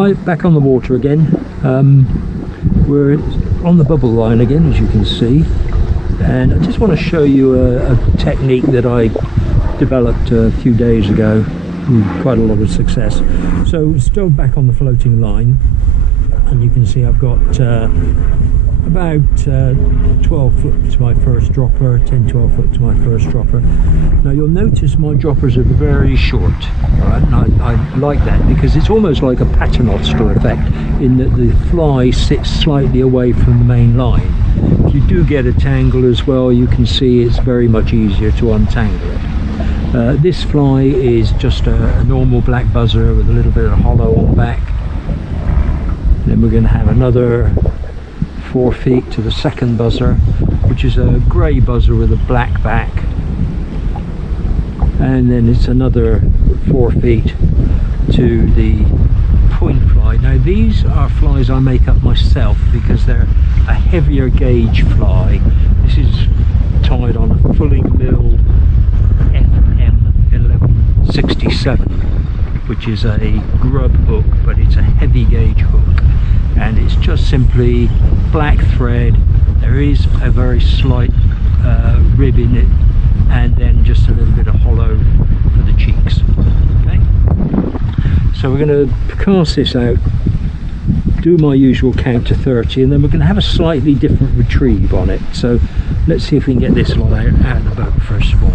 Hi, back on the water again. We're on the bubble line again, as you can see, and I just want to show you a technique that I developed a few days ago with quite a lot of success. So still back on the floating line, and you can see I've got about 12 foot to my first dropper, 10-12 foot to my first dropper. Now you'll notice my droppers are very short, right? And I like that because it's almost like a paternoster effect in that the fly sits slightly away from the main line. If you do get a tangle as well, you can see it's very much easier to untangle it. This fly is just a normal black buzzer with a little bit of hollow on the back. Then we're going to have another 4 feet to the second buzzer, which is a grey buzzer with a black back, and then it's another 4 feet to the point fly. Now these are flies I make up myself because they're a heavier gauge fly. This is tied on a fulling mill FM 1167, which is a grub hook, but it's a heavy gauge hook, and it's just simply black thread. There is a very slight rib in it, and then just a little bit of hollow for the cheeks. Okay, so we're going to cast this out, do my usual count to 30, and then we're going to have a slightly different retrieve on it. So let's see if we can get this lot out of the boat first of all.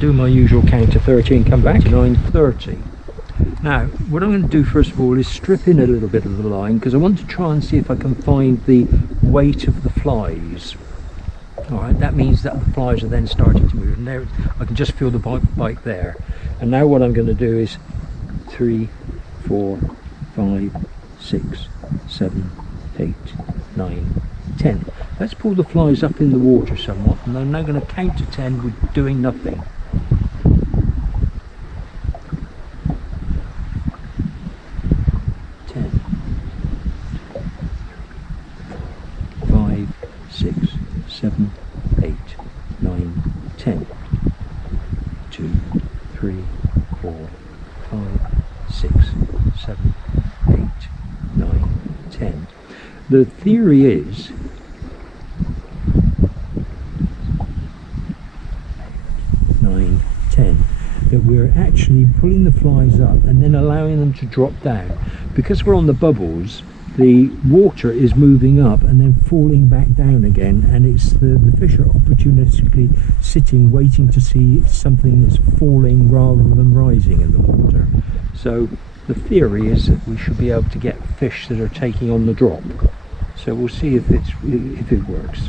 Do my usual count to 30 and come back to 9:30. Now what I'm going to do first of all is strip in a little bit of the line because I want to try and see if I can find the weight of the flies. Alright, that means that the flies are then starting to move, and there I can just feel the bite there. And now what I'm going to do is 3, 4, 5, 6, 7, 8, 9, 10. Let's pull the flies up in the water somewhat, and I'm now going to count to 10 with doing nothing. 7, 8, 9, 10. 2, 3, 4, 5, 6, 7, 8, 9, 10. The theory is that we're actually pulling the flies up and then allowing them to drop down. Because we're on the bubbles, the water is moving up and then falling back down again, and it's the fish are opportunistically sitting waiting to see something that's falling rather than rising in the water. So the theory is that we should be able to get fish that are taking on the drop. So we'll see if it works.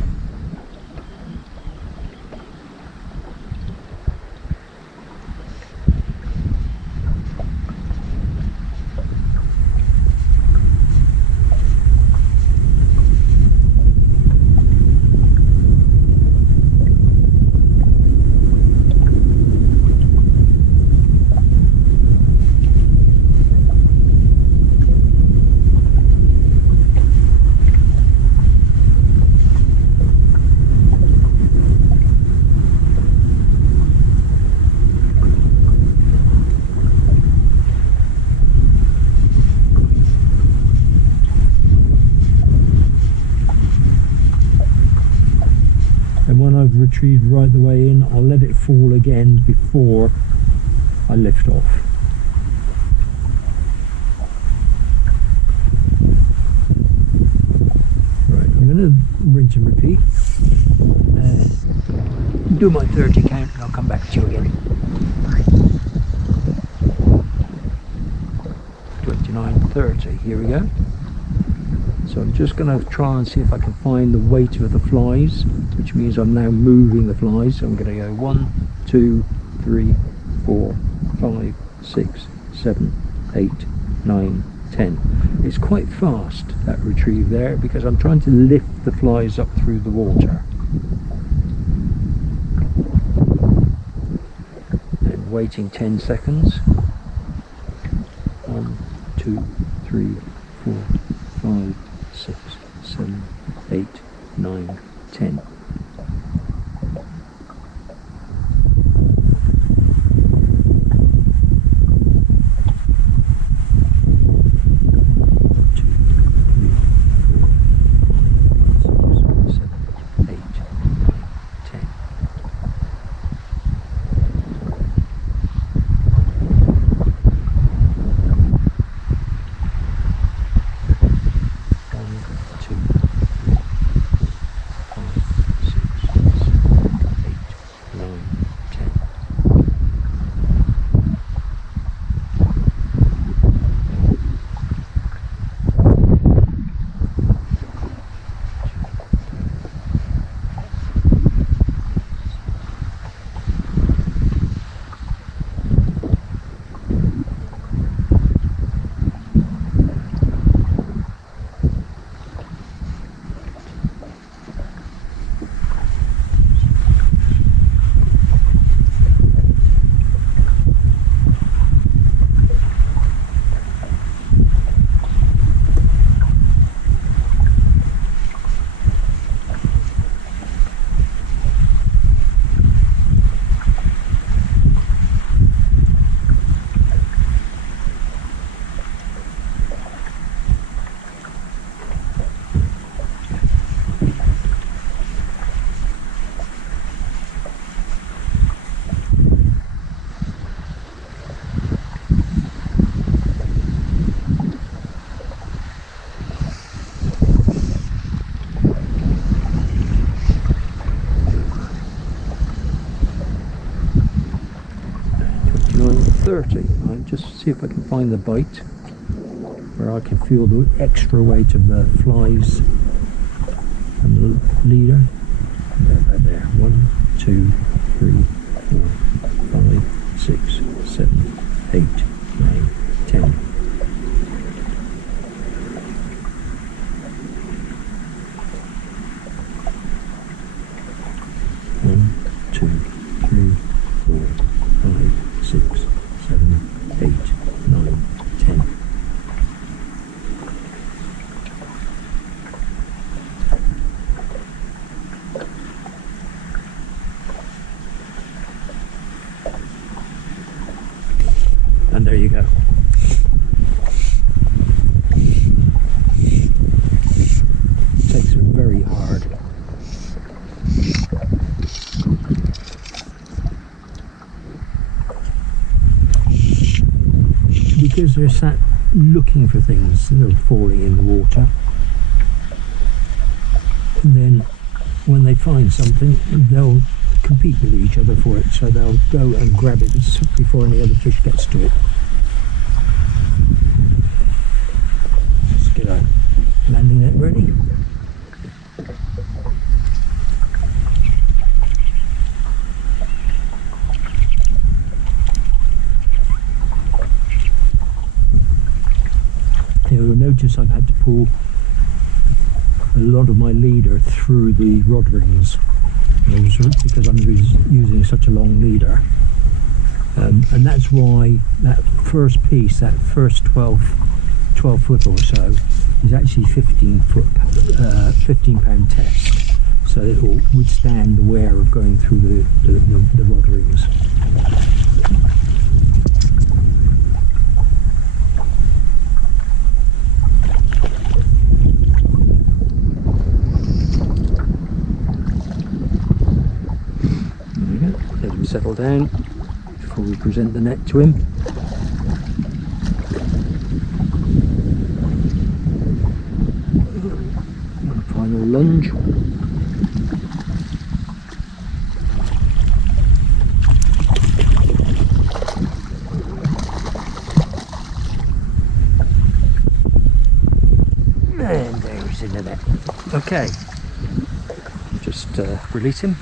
And when I've retrieved right the way in, I'll let it fall again before I lift off. Right, I'm going to rinse and repeat. Do my 30 count and I'll come back to you again. 29, 30, here we go. So I'm just going to try and see if I can find the weight of the flies, which means I'm now moving the flies. So I'm going to go 1, 2, 3, 4, 5, 6, 7, 8, 9, 10. It's quite fast, that retrieve there, because I'm trying to lift the flies up through the water. Then waiting 10 seconds. 1, 2, 3, 4, 5, 6, 7, 8, 9, 10. I'll just see if I can find the bite where I can feel the extra weight of the flies and the leader. There. 1, 2, 3, 4, 5, 6, 7, 8, 9, 10. And there you go. Takes it very hard. Because they're sat looking for things that are falling in the water. And then when they find something, they'll compete with each other for it, so they'll go and grab it before any other fish gets to it. Let's get our landing net ready. You'll notice I've had to pull a lot of my leader through the rod rings because I'm using such a long leader, and that's why that first piece, that first 12 foot or so, is actually 15 pound test, so it will withstand the wear of going through the rod rings. Let him settle down before we present the net to him. One final lunge. And there he's in the net. Okay, just release him.